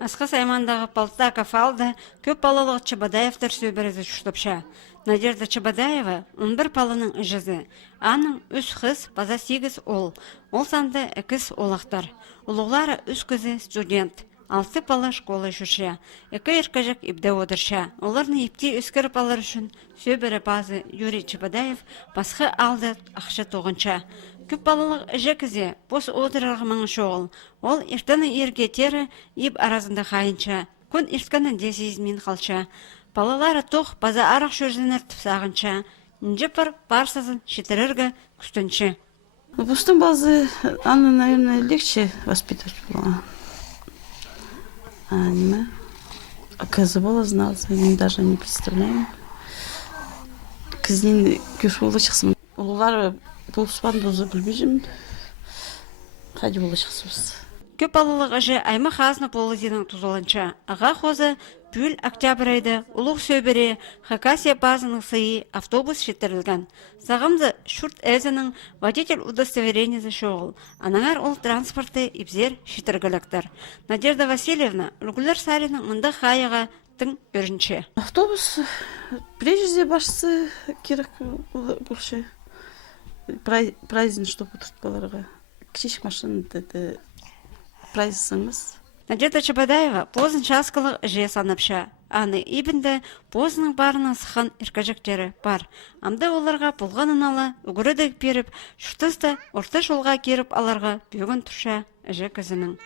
Асқас аймандағы Полтака фалда көп балалық Чабадаевтар сөбірізі шұштыпша. Надежда Чабадаева 11 палының ұжызы. Аның үш қыз, база 8 ол. Ол санды 2 олақтар. Улуғлары үш көзі студент. 6 пала школы жүрші. 2 еркажық ипде одырша. Оларны ипте үскіріп алар үшін сөбірі базы Юрий Чабадаев басқы алды ақша тоғынша. Көп балалық жекізе бос отырарғымың шоғыл. Ол ертіні ерге тері еп аразында қайынша. Күн ерткінің десізмен қалша. Балалары тоқ база арақ жүрзінер тұпсағынша. Нжепар барсазын шетіріргі күстінші. Допустим, базы Анны, наверное, легче воспитывать было. А кызы была знаться, мы даже не представляем. Кызын көш болды шықсын. Олар болыспан бозы білбежім. Қайды болды шықсыз. Көп балалық әжі аймы қазны полызының тұзылынша. Аға қозы бүл октябрь айды ұлық сөбірі Хакасия базының сыйы автобус шеттірілген. Сағымды шүрт әзінің водитель удостоверениесі шоғыл. Анаңар ол транспорты ипзер шеттіргіліктір. Надежда Васильевна Ругулер Сарының мұнда қайыға тың өрінші. Автобус прежде башысы керек больше праздник, чтобы тут баларға. Кішік машин деді празднисыңыз. Надежда Чабадаева позын шаскалық жия санапша. Аны ибінді позының барының сыхан иркажектері бар. Амды оларға болғанын ала, үгірідік беріп, шүртісті орта жолға керіп аларға бүйгін тұрша жия кізінің.